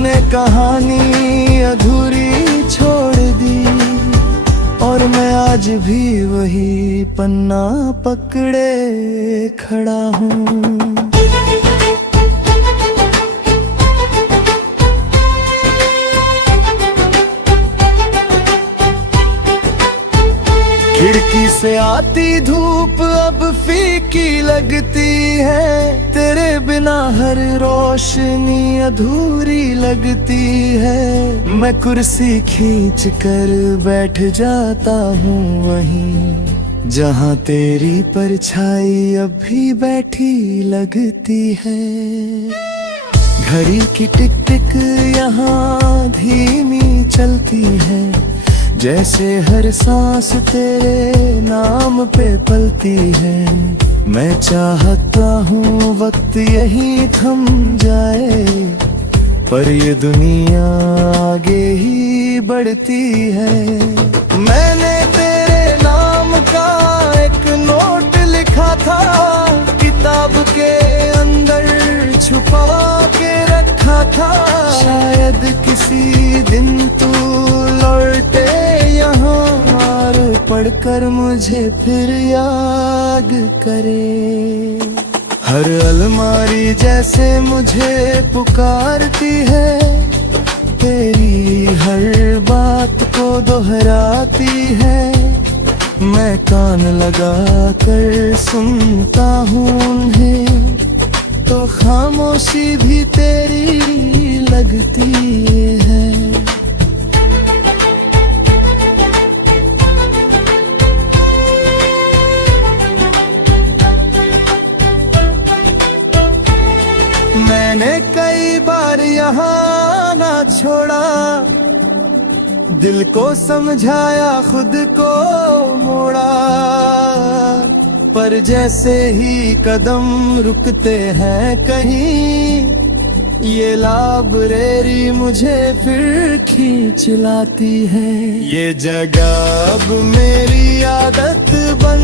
तूने कहानी अधूरी छोड़ दी, और मैं आज भी वही पन्ना पकड़े खड़ा हूँ। खिड़की से आती धूप अब फीकी लगती है, तेरे बिना हर रोशनी अधूरी लगती है। मैं कुर्सी खींच कर बैठ जाता हूँ वहीं, जहाँ तेरी परछाई अब भी बैठी लगती है। घड़ी की टिक टिक यहाँ धीमी चलती है, जैसे हर सांस तेरे नाम पे पलती है। मैं चाहता हूँ वक्त यही थम जाए, पर ये दुनिया आगे ही बढ़ती है। मैंने तेरे नाम का एक नोट लिखा था, किताब के अंदर छुपा के रखा था। शायद किसी दिन तू लौटे यहाँ और पढ़कर मुझे फिर याद करे। हर अलमारी जैसे मुझे पुकारती है, तेरी हर बात को दोहराती है। मैं कान लगा कर सुनता हूँ उन्हें, तो खामोशी भी तेरी लगती है। मैंने कई बार यहाँ ना छोड़ा, दिल को समझाया खुद को मोड़ा, पर जैसे ही कदम रुकते हैं कहीं, ये लाइब्रेरी मुझे फिर खींच लाती है। ये जगह अब मेरी आदत बन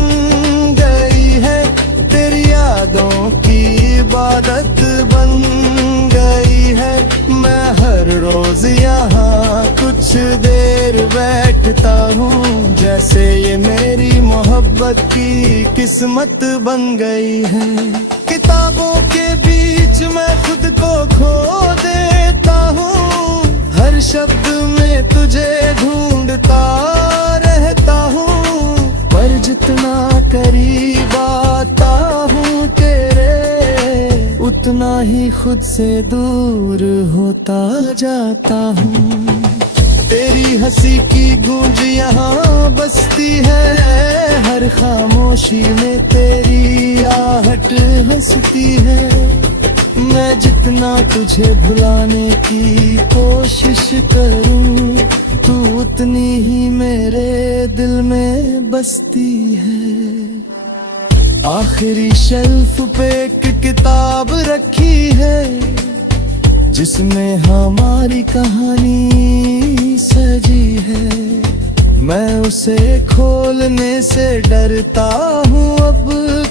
गई है, तेरी यादों की इबादत बन गई है। मैं हर रोज यहाँ कुछ देर बैठता हूँ, जैसे ये मेरी मोहब्बत की किस्मत बन गई है। किताबों के बीच मैं खुद को खो देता हूँ, हर शब्द में तुझे ढूंढता रहता हूँ, पर जितना करीब आता हूँ तेरे, उतना ही खुद से दूर होता जाता हूँ। तेरी हंसी की गूंज यहाँ बसती है, हर खामोशी में तेरी आहट हंसती है। मैं जितना तुझे भुलाने की कोशिश करूँ, तू उतनी ही मेरे दिल में बसती है। आखिरी शेल्फ पे एक किताब रखी है, जिसमें हमारी कहानी सजी है। मैं उसे खोलने से डरता हूँ अब,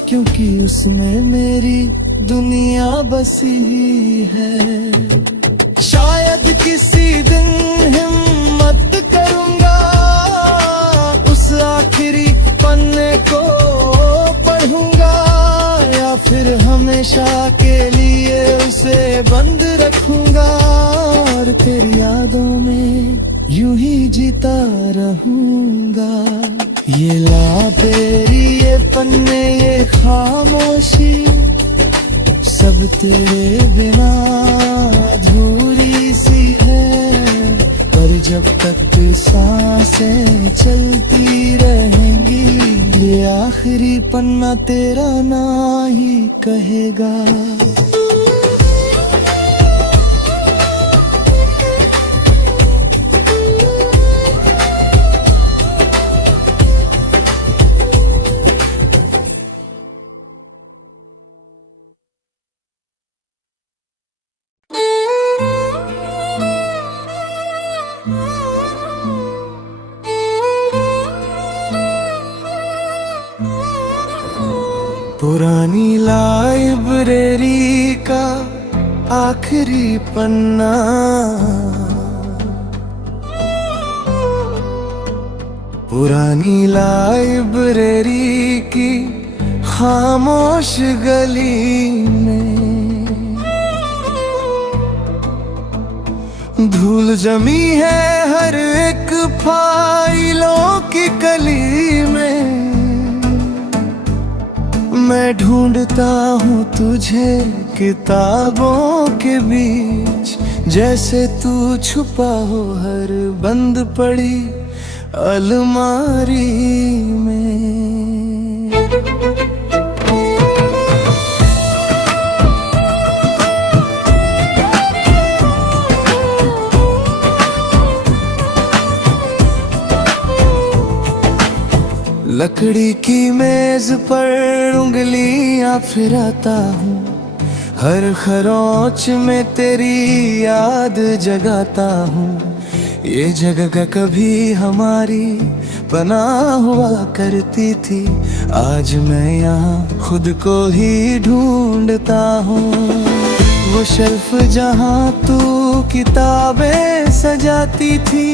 क्योंकि उसमें मेरी दुनिया बसी है। शायद किसी दिन हिम्मत करूँगा, उस आखिरी पन्ने को पढ़ूंगा, या फिर हमेशा के लिए उसे बंद रखूंगा, और तेरी यादों में यूं ही जीता रहूंगा। ये लाइब्रेरी, ये पन्ने, ये खामोशी, सब तेरे बिना अधूरी सी है। पर जब तक सांसें चलती रहेंगी, ये आखिरी पन्ना तेरा ना ही कहेगा। पुरानी लाइब्रेरी का आखिरी पन्ना पुरानी लाइब्रेरी की खामोश गली में धूल जमी है हर एक फाइलों की कली में। मैं ढूंढता हूँ तुझे किताबों के बीच, जैसे तू छुपा हो हर बंद पड़ी अलमारी में। लकड़ी की मेज पर उंगलियां फिराता हूँ, हर खरोंच में तेरी याद जगाता हूँ। ये जगह कभी हमारी पनाह हुआ करती थी, आज मैं यहाँ खुद को ही ढूंढता हूँ। वो शेल्फ जहाँ तू किताबें सजाती थी,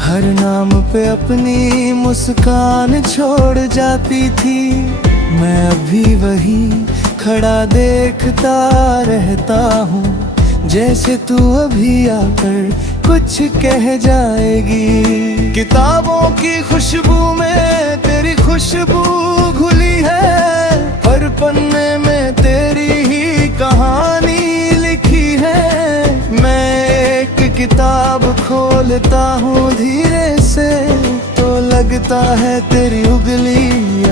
हर नाम पे अपनी मुस्कान छोड़ जाती थी। मैं अभी वही खड़ा देखता रहता हूँ, जैसे तू अभी आकर कुछ कह जाएगी। किताबों की खुशबू में तेरी खुशबू घुली है, हर पन्ने में तेरी ही कहानी लिखी है। मैं एक किताब खोलता हूँ धीरे से, तो लगता है तेरी उंगली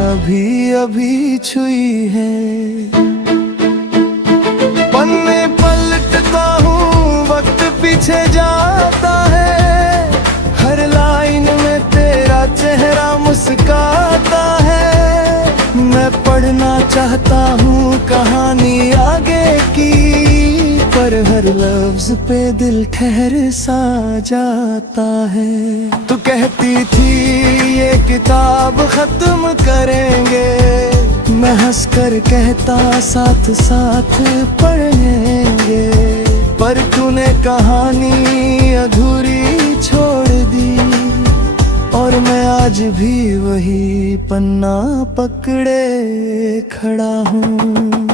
अभी अभी छुई है। पन्ने पलटता हूँ वक्त पीछे जाता है, हर लाइन में तेरा चेहरा मुस्काता है। मैं पढ़ना चाहता हूँ कहानी आगे की, पर हर लफ्ज पे दिल ठहर सा जाता है। तू कहती थी ये किताब खत्म करेंगे, मैं हंसकर कहता साथ साथ पढ़ेंगे। पर तूने कहानी अधूरी छोड़ दी, और मैं आज भी वही पन्ना पकड़े खड़ा हूँ।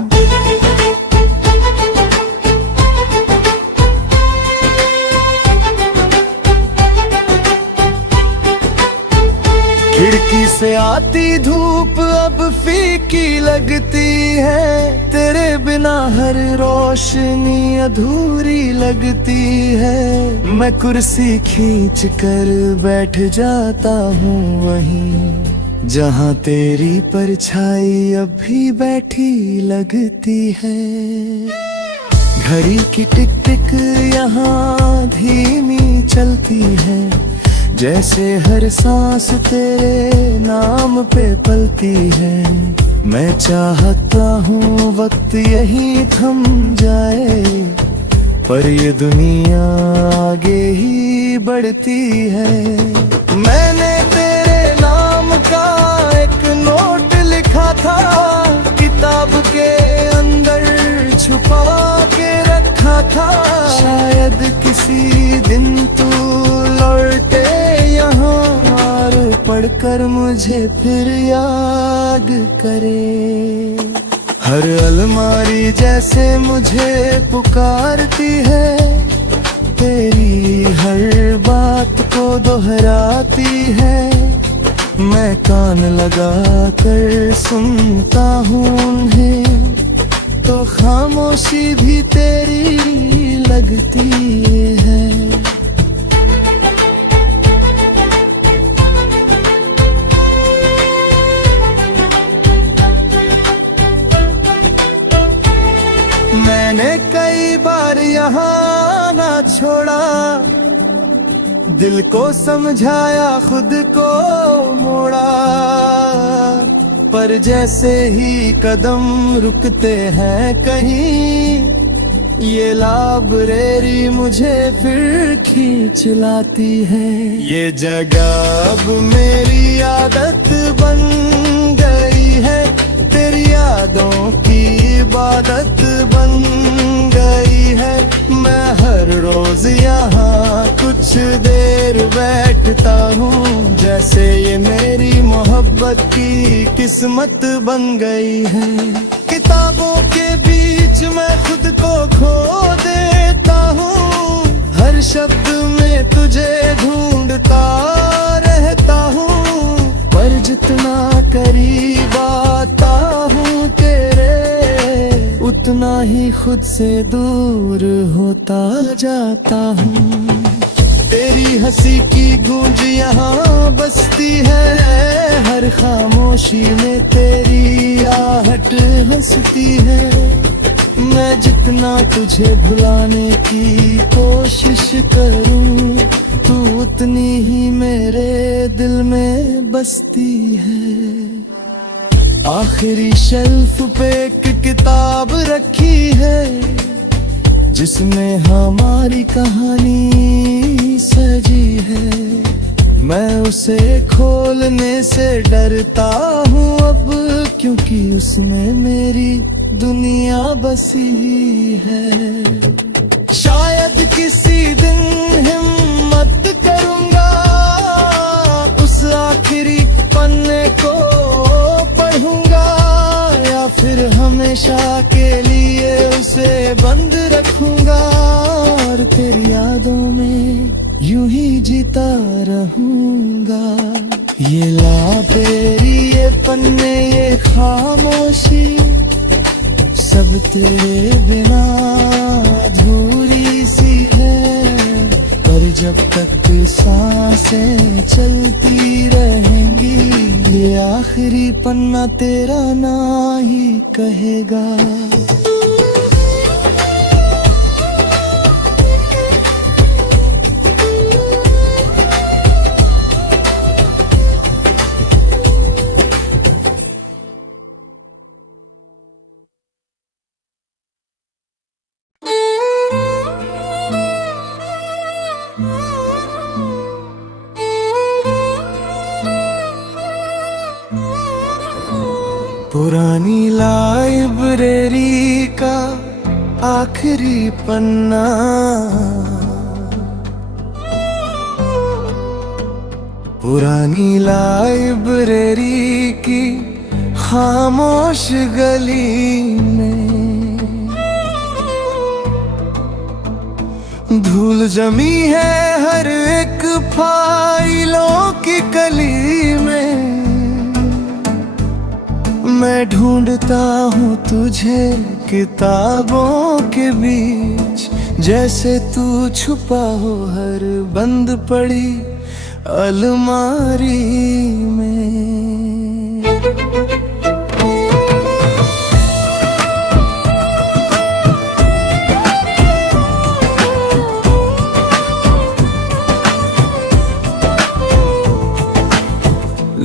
खिड़की से आती धूप अब फीकी लगती है, तेरे बिना हर रोशनी अधूरी लगती है। मैं कुर्सी खींच कर बैठ जाता हूँ वहीं, जहाँ तेरी परछाई अब भी बैठी लगती है। घड़ी की टिक टिक यहाँ धीमी चलती है, जैसे हर सांस तेरे नाम पे पलती है। मैं चाहता हूँ वक्त यही थम जाए, पर ये दुनिया आगे ही बढ़ती है। मैंने तेरे नाम का एक नोट लिखा था, किताब के अंदर छुपा के रखा था। शायद किसी दिन तू लौटे यहाँ और पढ़कर मुझे फिर याद करे। हर अलमारी जैसे मुझे पुकारती है, तेरी हर बात को दोहराती है। मैं कान लगा कर सुनता हूँ उन्हें, तो खामोशी भी तेरी लगती है। मैंने कई बार यहाँ ना छोड़ा, दिल को समझाया खुद को मोड़ा, पर जैसे ही कदम रुकते हैं कहीं, ये लाइब्रेरी मुझे फिर खींच लाती है। ये जगह अब मेरी आदत बन गई है, तेरी यादों की इबादत बन गई है। मैं हर रोज यहाँ कुछ देर बैठता हूँ, जैसे ये मेरी मोहब्बत की किस्मत बन गई है। किताबों के बीच मैं खुद को खो देता हूँ, हर शब्द में तुझे ढूंढता रहता हूँ, पर जितना करीब आता हूँ तेरे, उतना ही खुद से दूर होता जाता हूँ। तेरी हंसी की गूंज यहाँ बसती है, हर खामोशी में तेरी आहट हंसती है। मैं जितना तुझे भुलाने की कोशिश करूं, तू उतनी ही मेरे दिल में बसती है। आखिरी शेल्फ पे एक किताब रखी है, जिसमें हमारी कहानी सजी है। मैं उसे खोलने से डरता हूँ अब, क्योंकि उसमें मेरी दुनिया बसी है। शायद किसी दिन हिम्मत करूँगा, उस आखिरी पन्ने को पढ़ूंगा, या फिर हमेशा के लिए उसे बंद रखूंगा, और तेरी यादों में यूं ही जीता रहूंगा। ये ला तेरी ये पन्ने ये खामोशी, सब तेरे बिना अधूरी सी है, पर जब तक सांसें चलती रहेंगी, ये आखिरी पन्ना तेरा ना ही कहेगा। पुरानी लाइब्रेरी का आखिरी पन्ना, पुरानी लाइब्रेरी की खामोश गली में, धूल जमी है हर एक फाइलों की कली में। मैं ढूंढता हूँ तुझे किताबों के बीच, जैसे तू छुपा हो हर बंद पड़ी अलमारी में।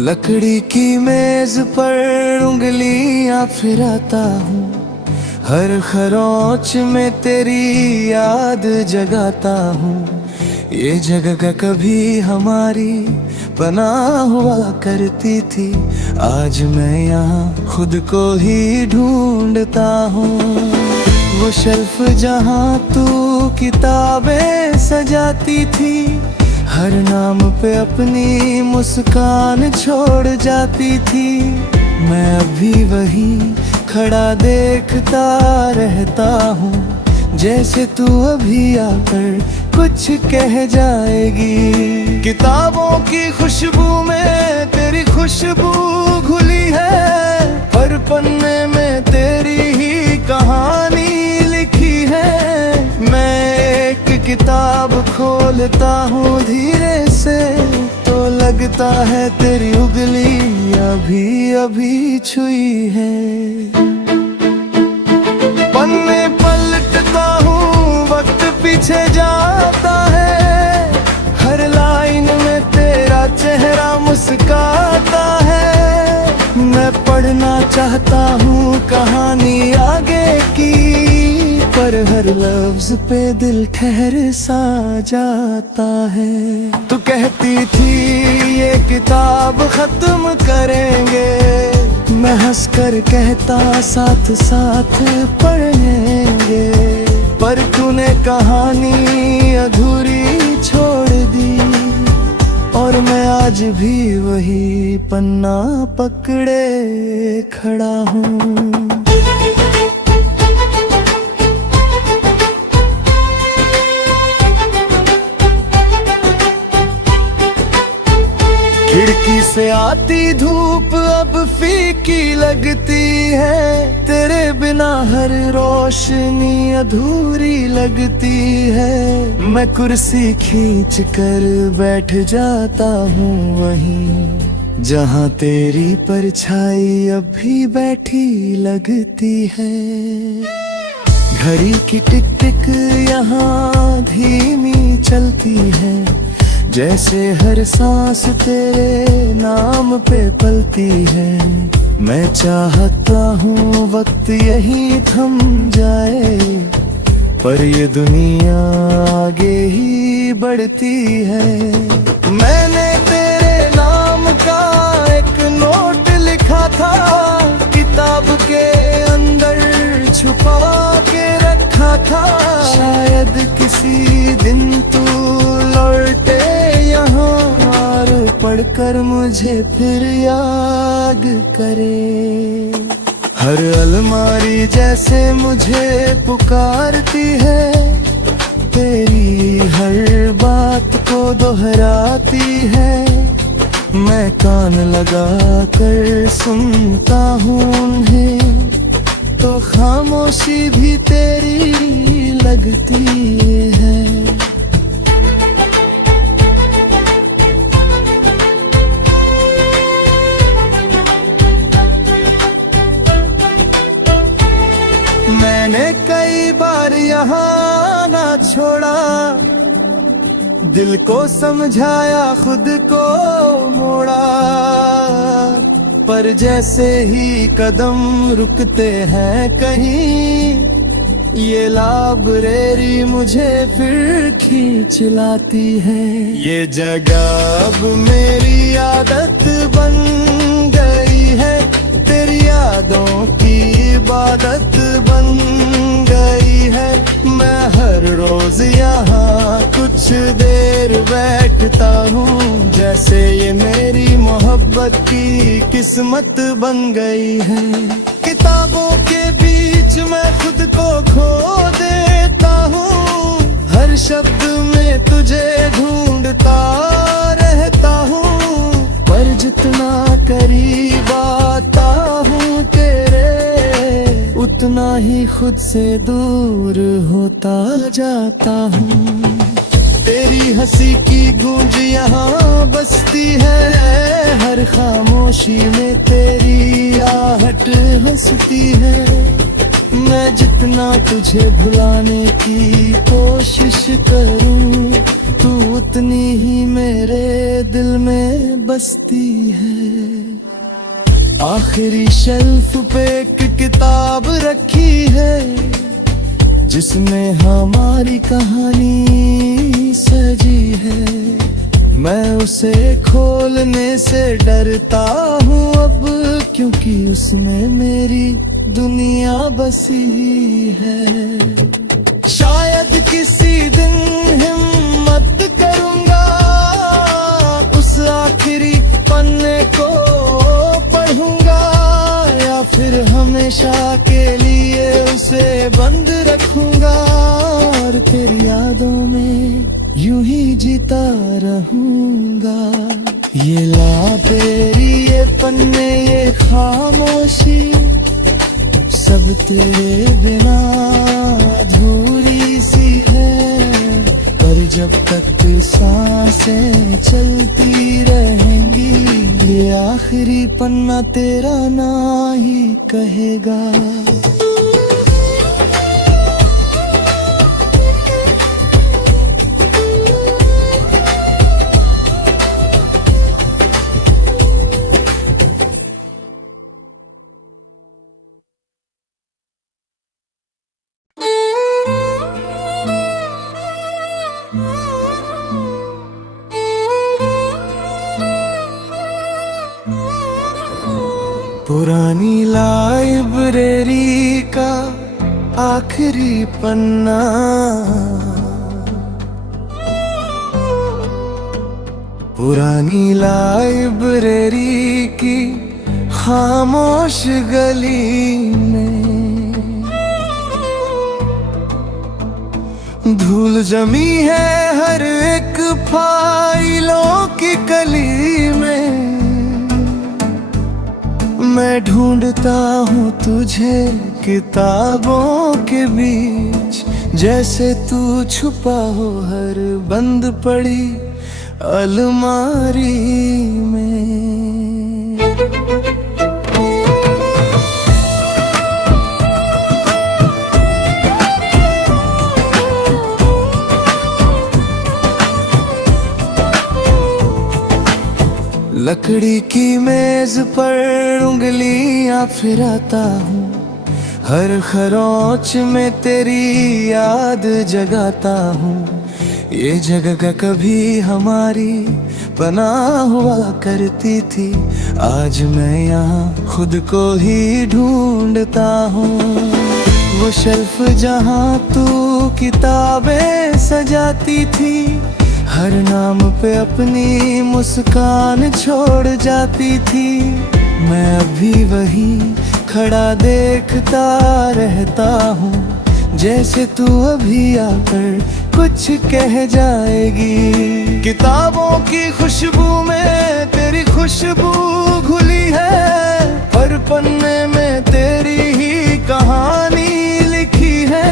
लकड़ी की मेज पर उंगलियां फिराता हूँ, हर खरोंच में तेरी याद जगाता हूँ। ये जगह कभी हमारी पनाह हुआ करती थी, आज मैं यहाँ खुद को ही ढूंढता हूँ। वो शेल्फ जहाँ तू किताबें सजाती थी, हर नाम पे अपनी मुस्कान छोड़ जाती थी। मैं अभी वही खड़ा देखता रहता हूँ, जैसे तू अभी आकर कुछ कह जाएगी। किताबों की खुशबू में तेरी खुशबू घुली है, पर पन्ने में तेरी ही कहानी लिखी है। मैं एक किताब खोलता हूँ धीरे से, तो लगता है तेरी उंगली अभी अभी छुई है। पन्ने पलटता हूँ वक्त पीछे जाता है, हर लाइन में तेरा चेहरा मुस्काता है। मैं पढ़ना चाहता हूँ कहानी आगे की, पर हर लफ्ज पे दिल ठहर सा जाता है। तू कहती थी ये किताब खत्म करेंगे, मैं हंस कर कहता साथ साथ पढ़ेंगे, पर तूने कहानी अधूरी छोड़ दी। और मैं आज भी वही पन्ना पकड़े खड़ा हूँ। खिड़की से आती धूप अब फीकी लगती है, तेरे बिना हर रोशनी अधूरी लगती है। मैं कुर्सी खींच कर बैठ जाता हूँ वहीं, जहाँ तेरी परछाई अब भी बैठी लगती है। घड़ी की टिक टिक यहाँ धीमी चलती है, जैसे हर सांस तेरे नाम पे पलती है। मैं चाहता हूँ वक्त यही थम जाए, पर ये दुनिया आगे ही बढ़ती है। मैंने तेरे नाम का एक नोट लिखा था, किताब के अंदर छुपा के रखा था। शायद किसी दिन तू लौटे यहाँ और पढ़कर मुझे फिर याद करे। हर अलमारी जैसे मुझे पुकारती है, तेरी हर बात को दोहराती है। मैं कान लगा कर सुनता हूँ उन्हें, तो खामोशी भी तेरी लगती है। मैंने कई बार यहाँ ना छोड़ा, दिल को समझाया खुद को मोड़ा, पर जैसे ही कदम रुकते हैं कहीं, ये लाइब्रेरी मुझे फिर खींच लाती है। ये जगह अब मेरी आदत बन गई है, तेरी यादों की इबादत बन गई है। मैं हर रोज यहाँ कुछ देर बैठता हूँ, जैसे ये मेरी मोहब्बत की किस्मत बन गई है। किताबों के बीच मैं खुद को खो देता हूँ, हर शब्द में तुझे ढूंढता रहता हूँ, पर जितना करीब आता हूँ तेरे, उतना ही खुद से दूर होता जाता हूँ। तेरी हंसी की गूंज यहाँ बसती है, हर खामोशी में तेरी आहट हंसती है। मैं जितना तुझे भुलाने की कोशिश करूँ, तू उतनी ही मेरे दिल में बसती है। आखिरी शेल्फ पे एक किताब रखी है, जिसमें हमारी कहानी सजी है। मैं उसे खोलने से डरता हूँ अब, क्योंकि उसमें मेरी दुनिया बसी है। शायद किसी दिन हिम्मत करूँगा, उस आखिरी पन्ने को पढ़ूंगा, या फिर हमेशा के लिए उसे बंद रखूंगा, और तेरी यादों में यूं ही जीता रहूंगा। ये लाइब्रेरी, ये पन्ने, ये खामोशी, सब तेरे बिना अधूरी सी है। पर जब तक सांसें चलती रहेंगी, ये आखिरी पन्ना तेरा ना ही कहेगा। पुरानी लाइब्रेरी का आखिरी पन्ना, पुरानी लाइब्रेरी की खामोश गली में धूल जमी है हर एक फाइलों की कली में। मैं ढूंढता हूँ तुझे किताबों के बीच, जैसे तू छुपा हो हर बंद पड़ी अलमारी में। लकड़ी की मेज पर उंगलियां फिराता हूँ, हर खरोंच में तेरी याद जगाता हूँ। ये जगह कभी हमारी पनाह हुआ करती थी, आज मैं यहाँ खुद को ही ढूंढता हूँ। वो शेल्फ जहाँ तू किताबें सजाती थी, हर नाम पे अपनी मुस्कान छोड़ जाती थी। मैं अभी वही खड़ा देखता रहता हूँ, जैसे तू अभी आकर कुछ कह जाएगी। किताबों की खुशबू में तेरी खुशबू घुली है, हर पन्ने में तेरी ही कहानी लिखी है।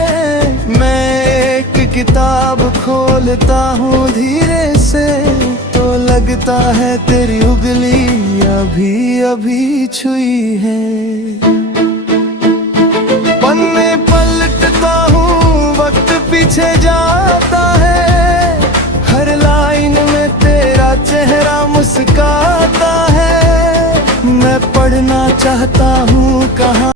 मैं एक किताब खोलता हूँ धीरे से, तो लगता है तेरी उंगली अभी अभी छुई है। पन्ने पलटता हूँ वक्त पीछे जाता है, हर लाइन में तेरा चेहरा मुस्काता है। मैं पढ़ना चाहता हूँ कहाँ